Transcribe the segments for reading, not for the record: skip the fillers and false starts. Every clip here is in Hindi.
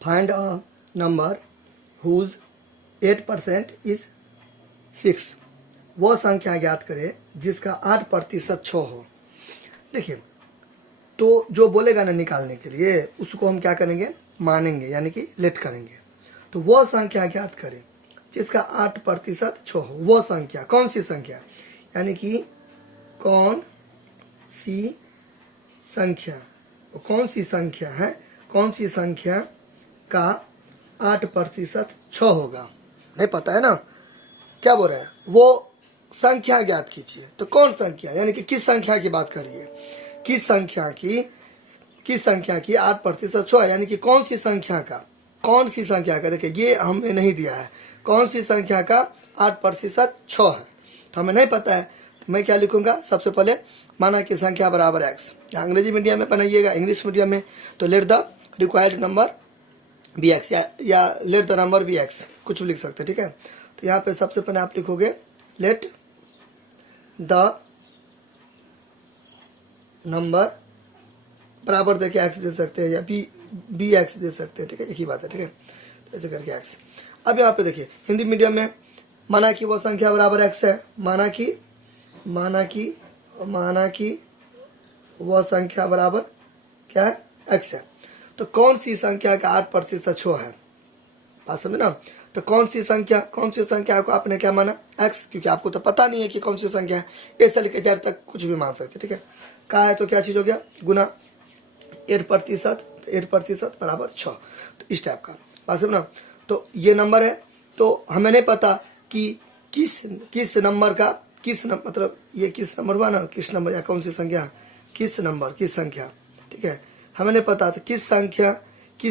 Find a number whose 8% is 6। वो संख्या ज्ञात करें जिसका 8% 6 हो। देखिए, तो जो बोलेगा ना निकालने के लिए उसको हम क्या करेंगे, मानेंगे, यानी कि लेट करेंगे। तो वो संख्या ज्ञात करें जिसका 8% 6 हो। वो संख्या कौन सी संख्या, यानी कि कौन सी संख्या, वो कौन सी संख्या है, कौन सी संख्या का 8% 6 होगा। नहीं पता है ना, क्या बोल रहा है, वो संख्या ज्ञात कीजिए। तो कौन संख्या, यानी कि किस संख्या की बात करिए, किस संख्या की 8% 6 है, यानी कि कौन सी संख्या का, कौन सी संख्या का। देखिए, ये हमें नहीं दिया है, कौन सी संख्या का 8% 6 है, तो हमें नहीं पता है। तो मैं क्या लिखूंगा, सबसे पहले माना कि संख्या बराबर एक्स। अंग्रेजी मीडियम में बनाइएगा, इंग्लिश मीडियम में तो let the required number be x, या let the number be x, कुछ भी लिख सकते हैं, ठीक है। तो यहाँ पे सबसे पहले आप लिखोगे लेट द नंबर बराबर देके एक्स दे सकते हैं, या बी एक्स दे सकते हैं, ठीक है, एक ही बात है, ठीक है। तो ऐसे करके एक्स। अब यहाँ पे देखिए, हिंदी मीडियम में माना कि वो संख्या बराबर एक्स है, माना कि वह संख्या बराबर क्या है, एक्स है। तो कौन सी संख्या का 8% 6 है, बात समझे ना। तो कौन सी संख्या को आपने क्या माना, एक्स, क्योंकि आपको तो पता नहीं है कि कौन सी संख्या है। ए से लेकर जेड तक कुछ भी मान सकते, ठीक है। का है तो क्या चीज़ हो गया, गुना 8%, तो 8% बराबर 6। तो इस टाइप का बात समझना। तो ये नंबर है, तो हमें नहीं पता कि किस नंबर का मतलब ये किस नंबर हुआ ना, किस नंबर या कौन सी संख्या, किस संख्या, ठीक है, हमें नहीं पता था किस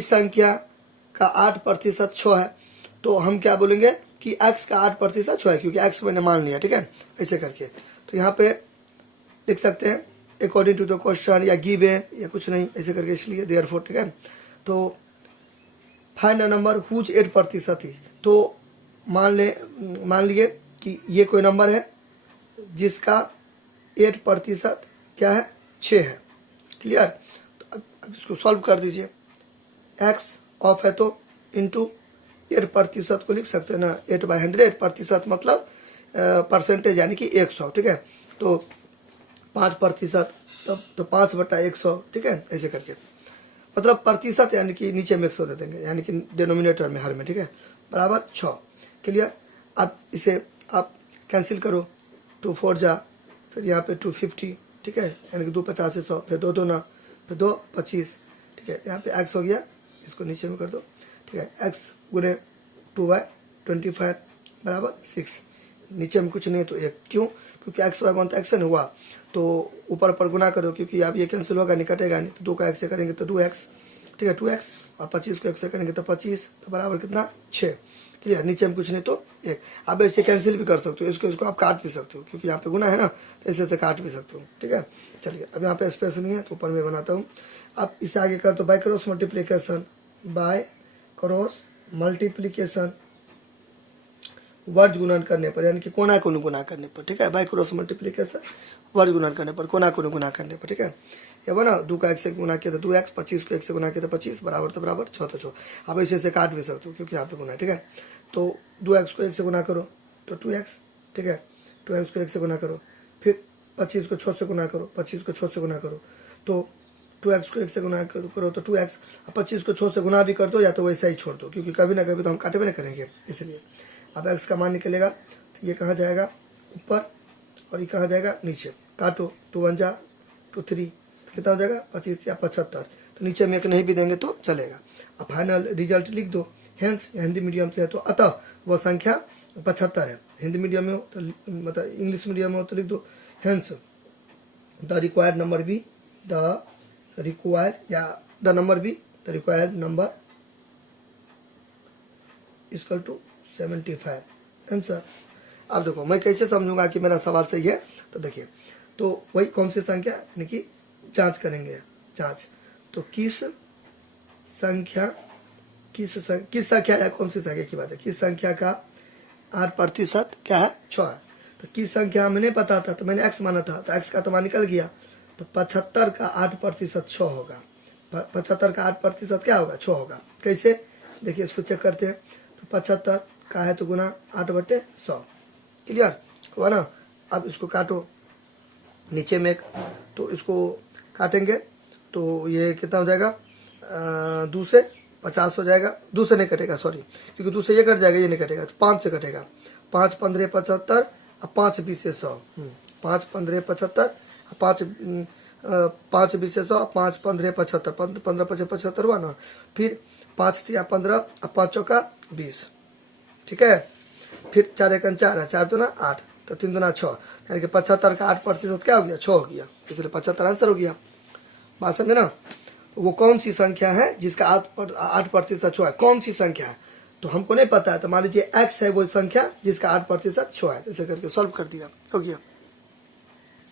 संख्या का 8% 6 है। तो हम क्या बोलेंगे कि एक्स का 8% 6 है, क्योंकि एक्स मैंने मान लिया, ठीक है, ऐसे करके। तो यहाँ पे लिख सकते हैं अकॉर्डिंग टू द क्वेश्चन, या गिवन, या कुछ नहीं, ऐसे करके, इसलिए देयरफॉर, ठीक है। तो फाइंड अ नंबर हुज 8% ही, तो मान लिए कि ये कोई नंबर है जिसका 8% क्या है, 6 है। क्लियर। तो अब इसको सॉल्व कर दीजिए। एक्स ऑफ है तो इंटू 8% को लिख सकते हैं ना, 8/100, मतलब परसेंटेज, यानी कि 100, ठीक है। तो 5%, तब तो 5/100, ठीक है, ऐसे करके, मतलब प्रतिशत, यानी कि नीचे में 100 दे देंगे, यानी कि डिनोमिनेटर में, हर में, ठीक है, बराबर 6। क्लियर। अब इसे आप कैंसिल करो, 2 4 जा, फिर यहाँ पे 250, ठीक है, यानी कि 2 50 100, फिर 2 2 9, फिर 2 25, ठीक है। यहाँ पे एक्स हो गया, इसको नीचे में कर दो, ठीक है। एक्स गुने 2/25 बराबर 6। नीचे में कुछ नहीं तो 1, क्यों, क्योंकि एक्स वाई बनता एक्शन हुआ, तो ऊपर पर गुना करो, क्योंकि अब ये कैंसिल होगा, नहीं कटेगा नहीं। तो 2 का 1 से करेंगे तो 2x, ठीक है, 2x, और 25 को 1 से करेंगे तो 25, तो बराबर कितना, 6। क्लियर। नीचे में कुछ नहीं तो 1। अब ऐसे कैंसिल भी कर सकते हो, इसको आप काट भी सकते हो, क्योंकि यहाँ पे गुना है ना, तो ऐसे काट भी सकते हो, ठीक है। चलिए, अब यहाँ पे स्पेस नहीं है तो ऊपर में बनाता हूँ। अब इसे आगे कर, तो बाय क्रॉस मल्टीप्लीकेशन, वर्ड गुणन करने पर, यानी कि कोना को गुना करने पर, ठीक है, बाय क्रॉस मल्टीप्लीकेशन वर्ड गुणन करने पर, कोना को गुना करने पर, ठीक है। ये बना 2 का 1 से गुना किया तो 2x, 25 को 1 से गुना किया तो 25, बराबर तो बराबर, 6 तो 6। अब ऐसे से काट भी सकते हो, क्योंकि यहाँ पे गुना है, ठीक है। तो 2x को 1 से गुना करो तो 2x, ठीक है, 2x को 1 से गुना करो, फिर 25 को 6 से गुना करो, 25 को 6 से गुना करो, तो 2x को 1 से गुना करो तो 2x। अब 25 को 6 से गुना भी कर दो, या तो वैसा ही छोड़ दो, क्योंकि कभी ना कभी तो हम काटे भी नहीं करेंगे, इसलिए। अब x का मान निकलेगा, तो ये कहाँ जाएगा, ऊपर, और ये कहाँ जाएगा, नीचे। काटो, 2 1 जा 2 3, कितना हो जाएगा, 25 या 75। तो नीचे में एक नहीं भी देंगे तो चलेगा। अब फाइनल रिजल्ट लिख दो। हेंस, हिंदी मीडियम से है तो अतः वह संख्या 75 है। हिंदी मीडियम में हो तो, मतलब इंग्लिश मीडियम में हो तो लिख दो hence the required number be, the required number equal to 75 answer. अब देखो मैं कैसे समझूंगा कि मेरा सवाल सही है। तो देखिए, तो वही कौन सी संख्या, यानी कि जांच करेंगे, जांच। तो किस संख्या या कौन सी संख्या की बात है, किस संख्या का 8% क्या है, 6 है। तो किस संख्या हमें नहीं पता था, तो मैंने x माना था, तो x का तो मान निकल गया। तो 75 का 8% 6 होगा, 75 का 8% क्या होगा? 6 होगा। कैसे? देखिए इसको चेक करते हैं। तो 75 का है तो गुना 8/100, क्लियर हुआ ना। अब इसको काटो नीचे में एक, तो इसको काटेंगे तो ये कितना हो जाएगा? 2 से 50 हो जाएगा। 2 से नहीं कटेगा, सॉरी, क्योंकि 2 से ये कट जाएगा, ये नहीं कटेगा, तो 5 से कटेगा। 5 15 75 और 5 20 से 100। 5 15 75 5 5 20 से 100, 5 15 75, 15 25 75 हुआ ना। फिर 5 3 15 और 5 चौका 20, ठीक है। फिर 4 1 4 है, 4 दूना 8, तो 3 दूना 6, यानी कि 75 का 8% क्या हो गया? 6 हो गया, इसलिए 75 आंसर हो गया। बात समझे ना। वो कौन सी संख्या है जिसका 8% 6 है? कौन सी संख्या है? तो हमको नहीं पता है, तो मान लीजिए x है वो संख्या जिसका 8% 6 है। ऐसे करके सॉल्व कर दिया, हो गया।